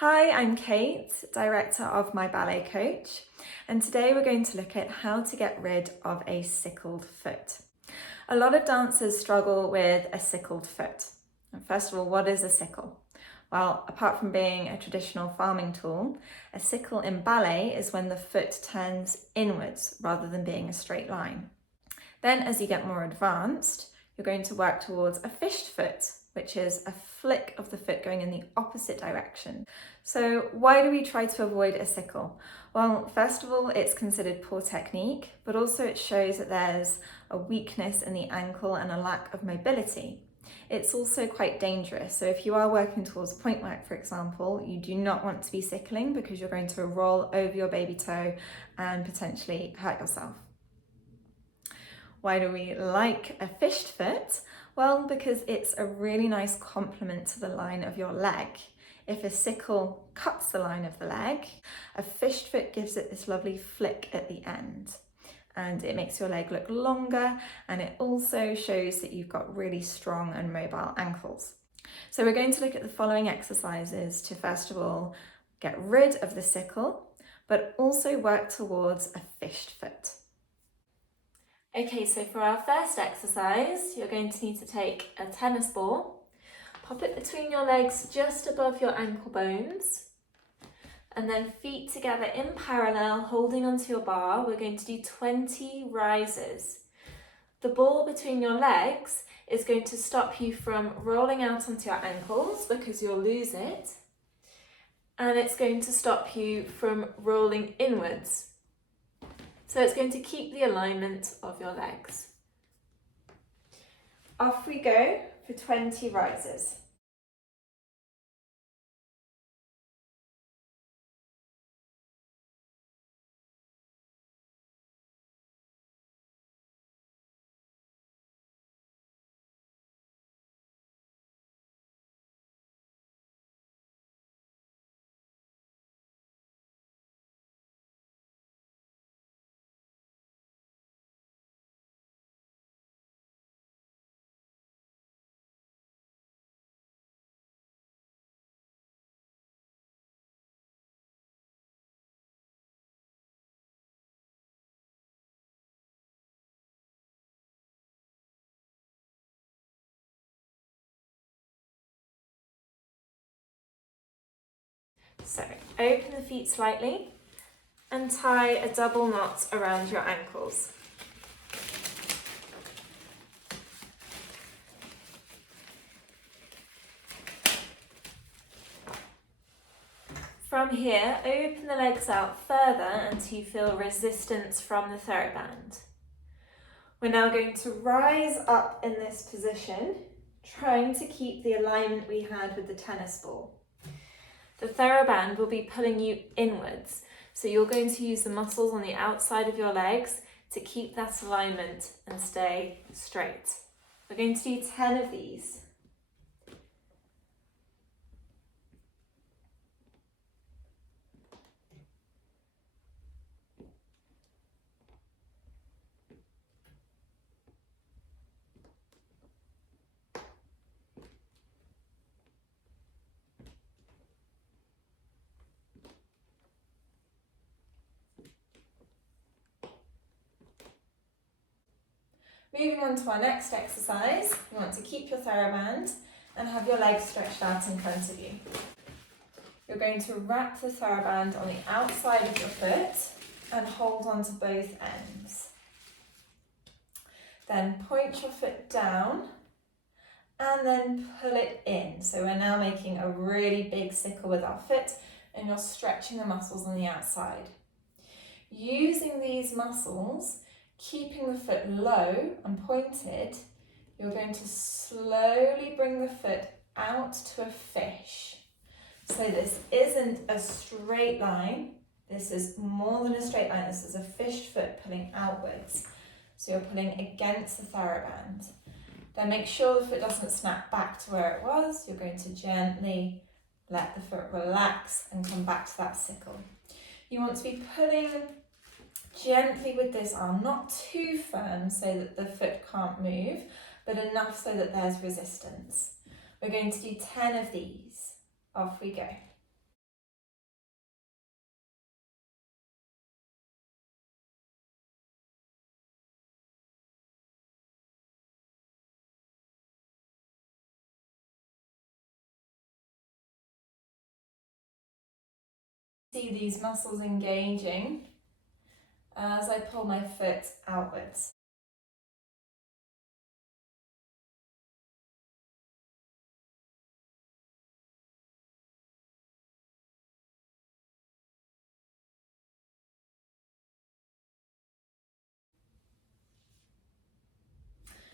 Hi, I'm Kate, director of My Ballet Coach, and today we're going to look at how to get rid of a sickled foot. A lot of dancers struggle with a sickled foot. And first of all, what is a sickle? Well, apart from being a traditional farming tool, a sickle in ballet is when the foot turns inwards rather than being a straight line. Then as you get more advanced, you're going to work towards a fished foot, which is a flick of the foot going in the opposite direction. So why do we try to avoid a sickle? Well, first of all, it's considered poor technique, but also it shows that there's a weakness in the ankle and a lack of mobility. It's also quite dangerous. So if you are working towards point work, for example, you do not want to be sickling because you're going to roll over your baby toe and potentially hurt yourself. Why do we like a fished foot? Well, because it's a really nice complement to the line of your leg. If a sickle cuts the line of the leg, a fished foot gives it this lovely flick at the end. And it makes your leg look longer, and it also shows that you've got really strong and mobile ankles. So we're going to look at the following exercises to first of all get rid of the sickle, but also work towards a fished foot. Okay, so for our first exercise, you're going to need to take a tennis ball, pop it between your legs just above your ankle bones, and then feet together in parallel, holding onto your bar. We're going to do 20 rises. The ball between your legs is going to stop you from rolling out onto your ankles because you'll lose it, and it's going to stop you from rolling inwards. So it's going to keep the alignment of your legs. Off we go for 20 rises. So open the feet slightly and tie a double knot around your ankles. From here, open the legs out further until you feel resistance from the Thera-band. We're now going to rise up in this position, trying to keep the alignment we had with the tennis ball. The Thera-band will be pulling you inwards, so you're going to use the muscles on the outside of your legs to keep that alignment and stay straight. We're going to do 10 of these. Moving on to our next exercise, you want to keep your Thera-band and have your legs stretched out in front of you. You're going to wrap the Thera-band on the outside of your foot and hold on to both ends. Then point your foot down and then pull it in. So we're now making a really big sickle with our foot, and you're stretching the muscles on the outside. Using these muscles, keeping the foot low and pointed, you're going to slowly bring the foot out to a fish. So this isn't a straight line, this is more than a straight line, this is a fished foot pulling outwards. So you're pulling against the Thera-band. Then make sure the foot doesn't snap back to where it was. You're going to gently let the foot relax and come back to that sickle. You want to be pulling gently with this arm, not too firm so that the foot can't move, but enough so that there's, resistance. We're going to do 10 of these. Off we go. see these muscles engaging as I pull my foot outwards.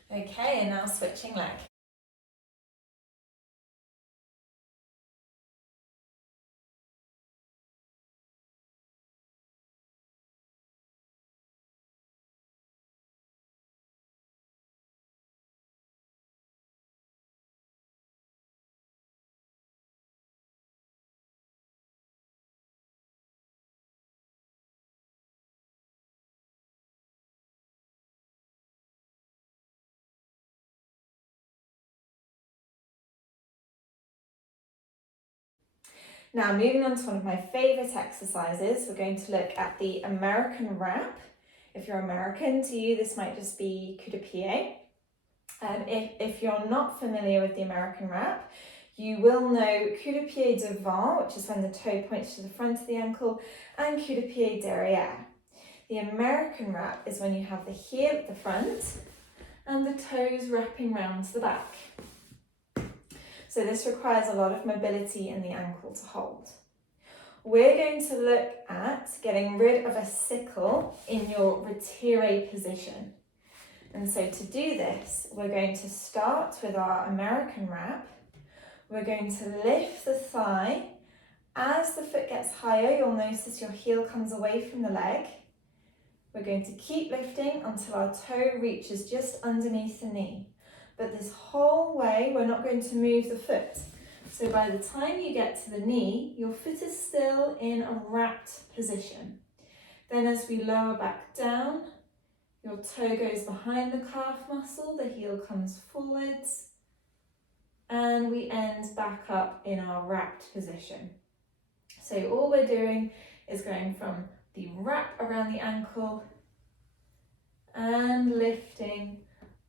Okay, and now switching leg. Now moving on to one of my favourite exercises, we're going to look at the American wrap. If you're American, to you this might just be coup de pied. If you're not familiar with the American wrap, you will know coup de pied devant, which is when the toe points to the front of the ankle, and coup de pied derrière. The American wrap is when you have the heel at the front and the toes wrapping round to the back. So this requires a lot of mobility in the ankle to hold. We're going to look at getting rid of a sickle in your retiré position. And so to do this, we're going to start with our American wrap. We're going to lift the thigh. As the foot gets higher, you'll notice your heel comes away from the leg. We're going to keep lifting until our toe reaches just underneath the knee. But this whole way, we're not going to move the foot. So by the time you get to the knee, your foot is still in a wrapped position. Then as we lower back down, your toe goes behind the calf muscle, the heel comes forwards, and we end back up in our wrapped position. So all we're doing is going from the wrap around the ankle and lifting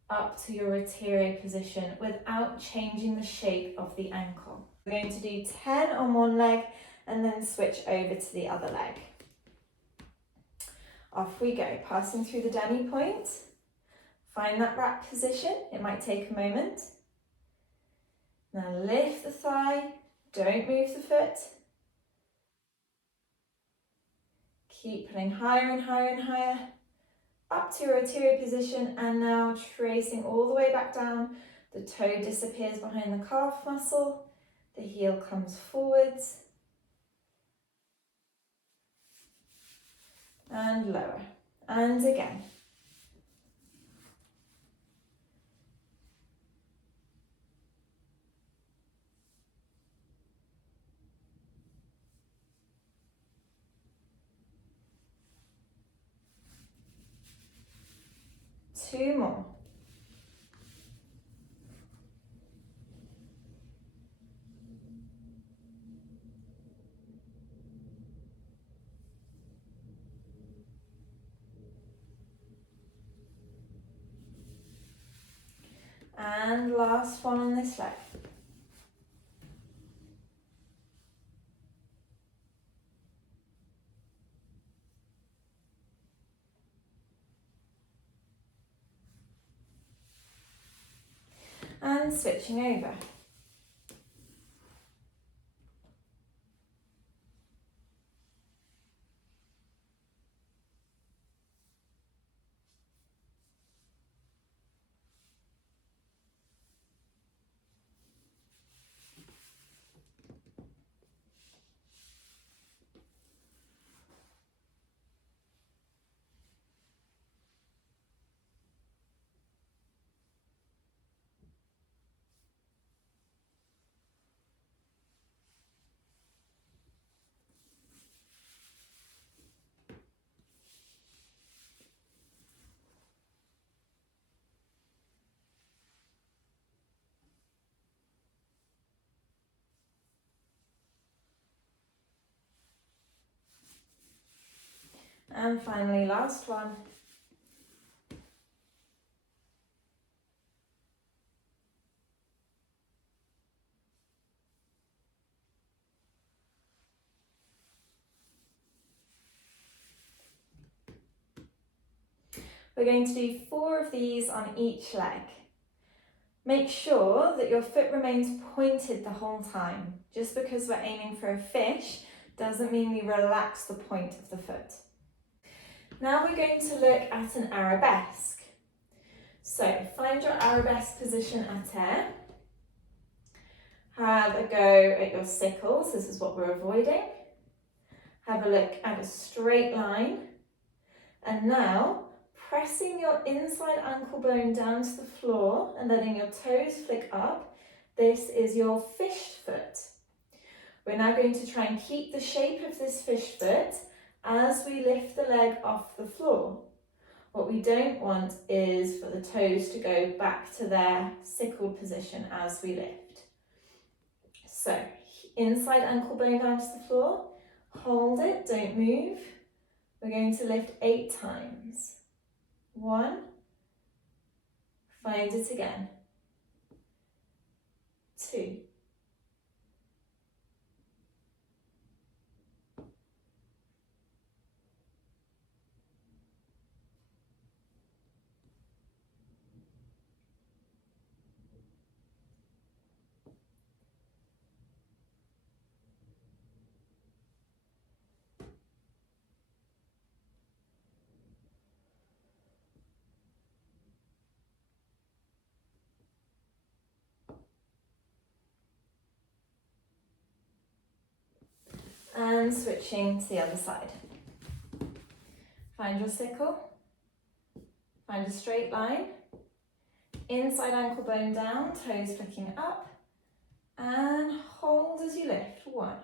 up to your retiré position without changing the shape of the ankle. We're going to do 10 on one leg and then switch over to the other leg. Off we go, passing through the demi-point. Find that wrap position, it might take a moment. Now lift the thigh, don't move the foot. Keep pulling higher and higher and higher. Up to your retiré position, and now tracing all the way back down. The toe disappears behind the calf muscle, the heel comes forwards, and lower, and again. Two more. And last one on this leg. And switching over. And finally, last one. We're going to do 4 of these on each leg. Make sure that your foot remains pointed the whole time. Just because we're aiming for a fish doesn't mean we relax the point of the foot. Now we're going to look at an arabesque. So find your arabesque position à terre. Have a go at your sickles, this is what we're avoiding. Have a look at a straight line. And now, pressing your inside ankle bone down to the floor and letting your toes flick up, this is your fish foot. We're now going to try and keep the shape of this fish foot as we lift the leg off the floor. What we don't want is for the toes to go back to their sickled position as we lift. So, inside ankle bone down to the floor, hold it, don't move. We're going to lift 8 times. 1, find it again. 2, and switching to the other side. Find your sickle, find a straight line, inside ankle bone down, toes flicking up, and hold as you lift. 1,